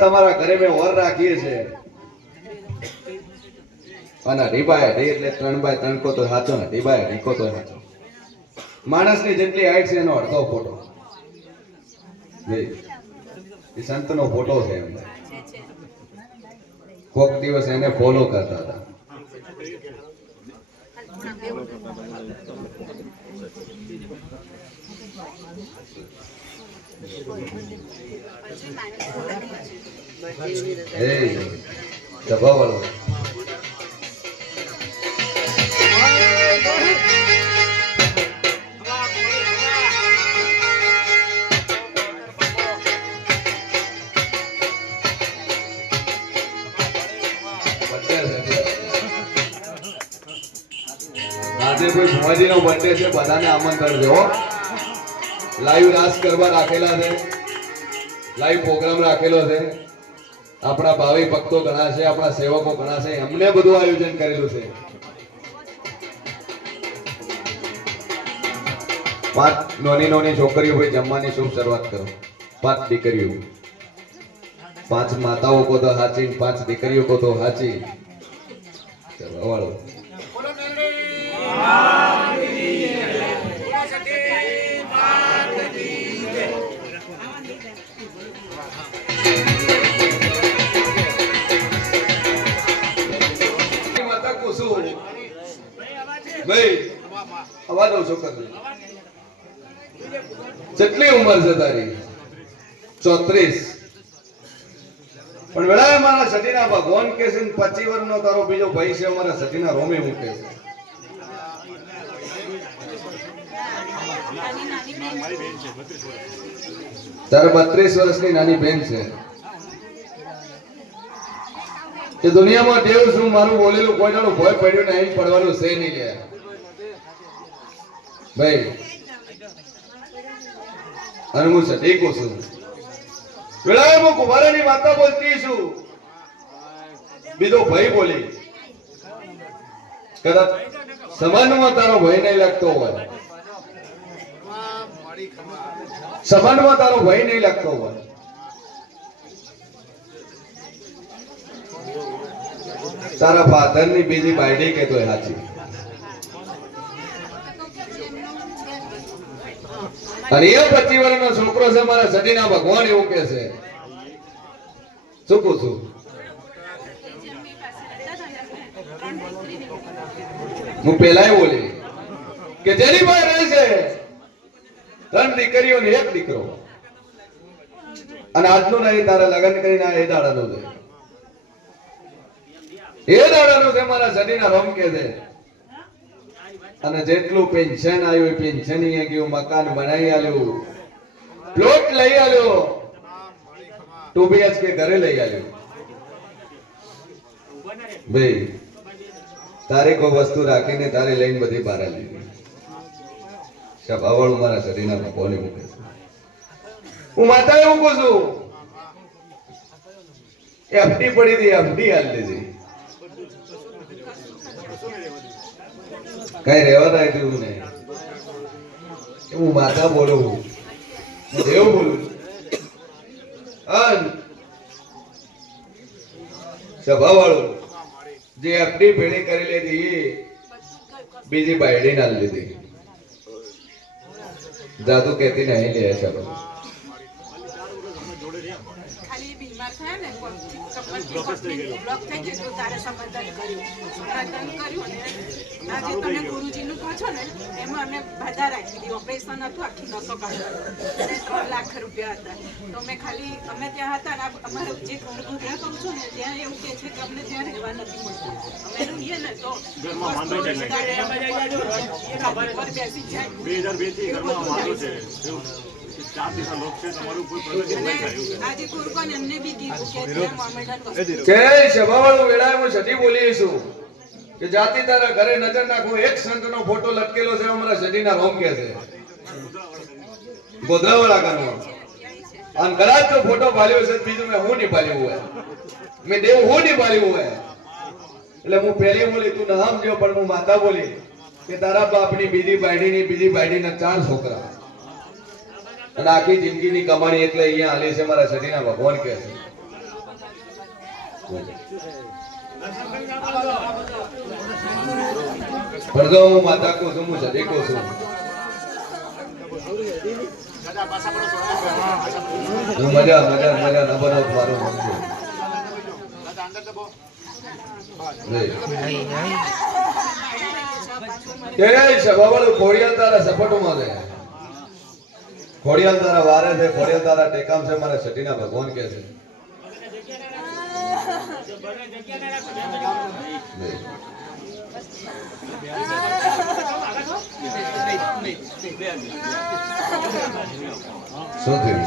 તમારા ઘરે મેં ઓર રાખીએ છે અને ઢીબાય ઢી એટલે 3x3 કો તો સાચો ને ઢીબાય ઢીકો તો સાચો. માણસની જેટલી હાઈટ છે એનો અડધો ફોટો એ સંતનો ફોટો છે. એમ કોક દિવસ એને ફોલો કરતા હતા. સભા વાળો આજે કોઈ ભુવાજી નો બર્થડે છે, બધાને આમંત્રણ છે. લાઈવ રાસ ગરબા રાખેલા છે, લાઈવ પ્રોગ્રામ રાખેલો છે. આપણા ભાવિ ભક્તો ઘણા છે, આપણા સેવકો ઘણા છે, એમને બધું આયોજન કરેલું છે. 5 નાની છોકરીઓ ભાઈ જમવાની શુભ શરૂઆત કરો. 5 દીકરીઓ, 5 માતાઓ કો તો હાચી, 5 દીકરીઓ કો તો હાચી. ચલો વાળો ભાઈ અવાજ ઓછો કર. કેટલી ઉંમર છે તારી? 34. પણ વેળાએ મારા સતીના ભગવાન કે છે 25 વર્ષનો તારો બીજો ભાઈ છે અમારા સતીના રોમે મૂકે છે. તારે 32 વર્ષની નાની બેન છે. એ દુનિયામાં દેવ શું મારું બોલેલું કોઈ નાનો ભય પડ્યો ને અહીં પડવાનું છે નહીં લે ભાઈ. અને હું સટીકો છું. વેળાએ હું કુંભારાની માતા બોલતી છું, બીજો ભાઈ બોલી. કદાચ સમાનમાં તારો ભય નહીં લાગતો હોય, સમાનમાં તારો ભય નહીં લાગતો હોય, તારા ફાધર ની બીજી બાયડી કે તો સાચી. અને એ 25 વર્ષનો છોકરો છે મારા સદીના ભગવાન એવું કે છે. શું કહું છું? હું પેલા બોલી કે જેની પાસે રહે છે 3 દીકરીઓ ને 1 દીકરો, અને આજનું નહીં તારા લગ્ન કરીને એ દાડાનું છે. એ દાડાનું છે મારા સદીના રોમ કે છે. અને જેટલું પેન્શન આવ્યું એ પેન્શન ગયું, મકાન બનાવી આલ્યું, પ્લોટ લઈ આલ્યો, 2 BHK ઘરે લઈ આલ્યું. ભાઈ તારે કોઈ વસ્તુ રાખીને તારે લઈને બધી બહાર લીધી. સભાવાળું મારા શરીરના ભગવાને મૂકે છે. હું માતા એવું કહું છું, એફડી પડી હતી, એફડી હાલ દીધી. કઈ રહેવા રાખ્યું નહીં. હું માતા બોલું, હું દેવ બોલું. સભા વાળું જે એફડી ભેડી કરી લીધી બીજી બાયડી ના લીધી. જાદુ કહેતી નહીં લે છે. આજે તમે ગુરુજીનું કહો છો ને એમાં અમે બાધા રાખી દીધી. ઓપરેશન હતું, આખી નસો કાઢી અને 3 લાખ રૂપિયા હતા. તો અમે ખાલી અમે ત્યાં હતા ને અમારે જે ઘરગુધરા કહું છું ને ત્યાં એવું કે છે કે અમને ત્યાં રહેવા નથી મળતું. અમે રહીએ ને તો બેસી જાય. કે જાતિ તારા ઘરે નજર નાખું, 1 સંતનો ફોટો લટકેલો છે અમારા સદીના રોમ કે છે. ગોધરાવાળા ગામમાં. અને કદાચ તો ફોટો પાલ્યો છે, બીજું મેં હું નહીં પાલ્યું હોય, મેં દેવ હું નહીં પાલ્યું હોય. એટલે હું પહેલી બોલી તું ન સમજ્યો, પણ હું માતા બોલી કે તારા બાપની બીજી બાયડીના 4 છોકરા. અને આખી જિંદગીની કમાણી એટલે અહીંયા આલી છે મારા સતીના ભગવાન કહે છે. પણ જો હું માતા કહું છું, હું સતી કહું છું, હું મજા મજા મજા ન બનાવ મારું મન છે. એ સભાવાળું ખોડિયાલ તારા સપટોમાં છે, ખોડિયાલ તારા વારે છે, ખોડિયાલ તારા ટેકામ છે, મારા સતીના ભગવાન કે છે. શું થયું?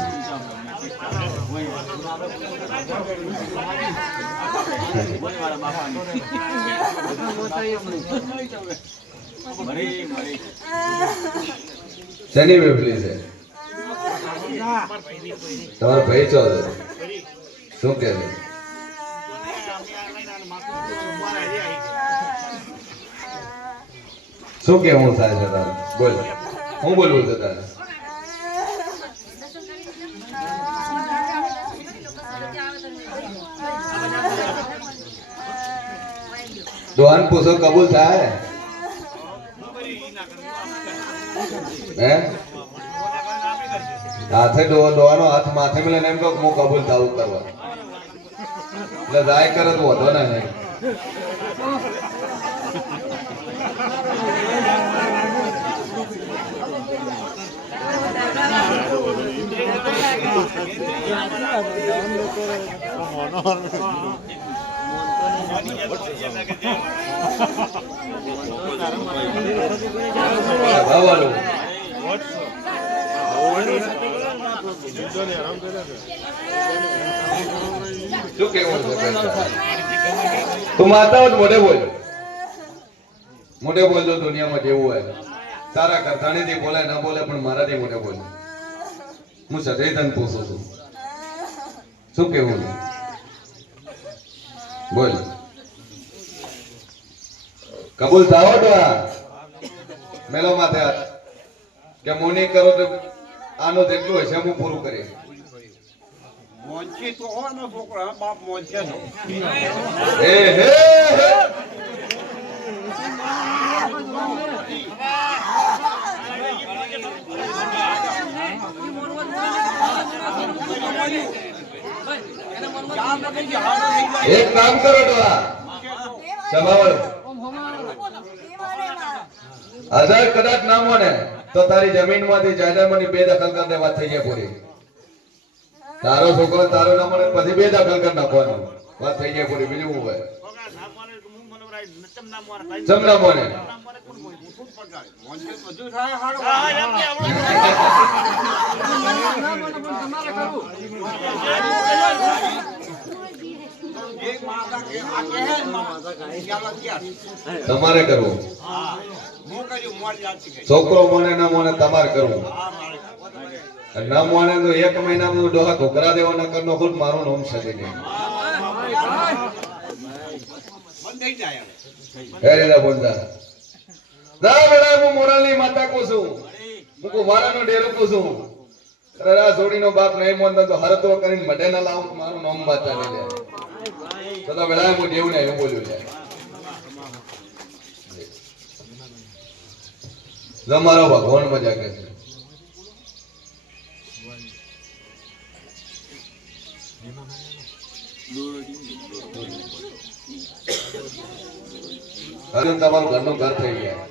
શેની વેફલી છે? તમારો ભાઈ છો? શું કે છે? શું કેવું થાય છે તારે? બોલ, હું બોલવું છે તારે? દોહાન પૂછો કબૂલ થાય? હે હાથે દોવાનો હાથ માથે મિલે એમ કહો હું કબૂલ થાવું કરવા એટલે જાય કરે તો વધો ના નહીં. શું કેવું તું માતા હોત મોઢે બોલ, મોઢે બોલજો. દુનિયામાં જેવું હોય તારા કરતાણીથી બોલે ના બોલે પણ મારાથી મોઢે બોલ. હું સદાય તને પૂછું છું, શું કેવું બોલ? કબૂલ થાવો તો મેલો માથે હાથ કે હું નહીં કરું તો આનો જેટલું હશે હું પૂરું કરીશ. મોંચી તો હોવાનો છોકરો બાપ મોંચે નો હે હે એક કામ કરો તો સભાવળ હજાર કદાચ ના મોને તો તારી જમીનમાંથી જાયદાદમાંથી બેદખલ કરી વાત થઈ જાય પૂરી. તારો છોકરો તારો ના મળે પછી બેદખલ કરી નાખવાનો વાત થઈ જાય પૂરી. બીજું શું હોય? ચમના મોને બધું થાય હાડો તમારે કરવું. છોકરો મોને ના મોને તમારે કરવું. ના મોને તો એક મહિનામાં ડોહા ઢોકરા દેવાના કરનો ખુદ મારું નામ છે નહીં. હેરેલા બોલતા ના બેડા હું મોરાલની માતા કો છું, હું કુવારાનો ડેરો કો છું. રરા જોડીનો બાપ નહીં મોનતો તો હરતો કરીને મઢે ના લાવું મારું નામ બાતા નહીં લે તો બેડા હું દેવું ને એવું બોલ્યું છે. મારો ભગવાન મજા કે છે. હવે તમારું ઘરનું ઘર થઈ ગયા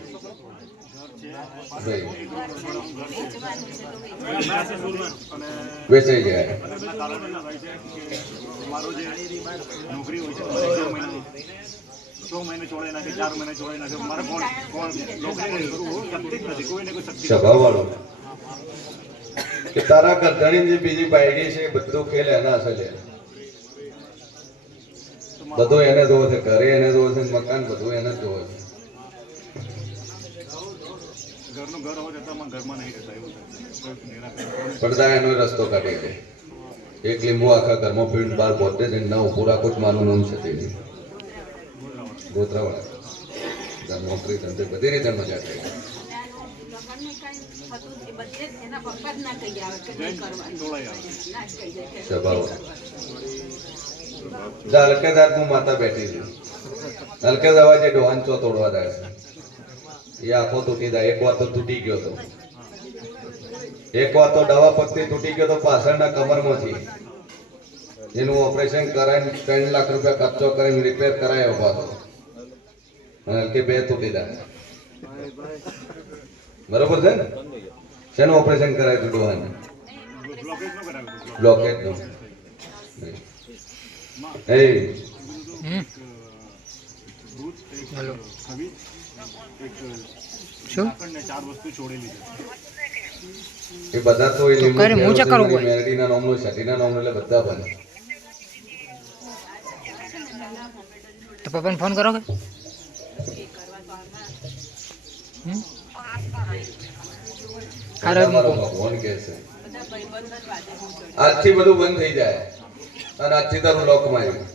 વેચાઈ ગયા. સ્વભાવ વાળો કે તારા કરધણી જે બીજી બાયડી છે બધું ખેલ એના છે, બધું એને જોવે છે, ઘરે એને જોવે છે, મકાન બધું એને જ જોવે છે. પડદા એનો રસ્તો કાઢી દે. એક લીંબુ આખા ઘરમાં પીને બહાર પોતે જ ના ઉભું રાખું જ મારું નામ છે તેની ગોત્રાવાળા નોકરી ધંધે બધી રીતે મજા થાય. થતું એ બધે જ એના પપ્પા જ ના કહી આવે કે નહીં કરવાનું ના જ કહી દે કે સ્વભાવ. નહીં કરવાનું. જા હલકેદાર નું માતા બેઠી છે હલકેદ અવાજે ડોહાન ચો તોડવા જાય છે એ આખો તૂટી જાય એક વાર તો તૂટી ગયો તો એક વાર તો દવા પગથી તૂટી ગયો તો પાછળના કમરમાંથી એનું ઓપરેશન કરાવીને 3 લાખ રૂપિયા ખર્ચો કરીને રિપેર કરાયો પાછો કે બે તૂટી જાય બરોબર છે ને શેનું ઓપરેશન કરાયું હતું ડોહાને બ્લોકેજ નું એ શું એ બધા તો એ કરે, મોજા કરવું હોય. મેરડીના નામનું સટીના નામનું એટલે બધા બને તો પપ્પાને ફોન કરો કે બધા મારો ભગવાન કહે છે બધા ભાઈબંધ જ વાતે હું જોડે. આજથી બધું બંધ થઈ જાય અને આજથી તારું લોક માર્યું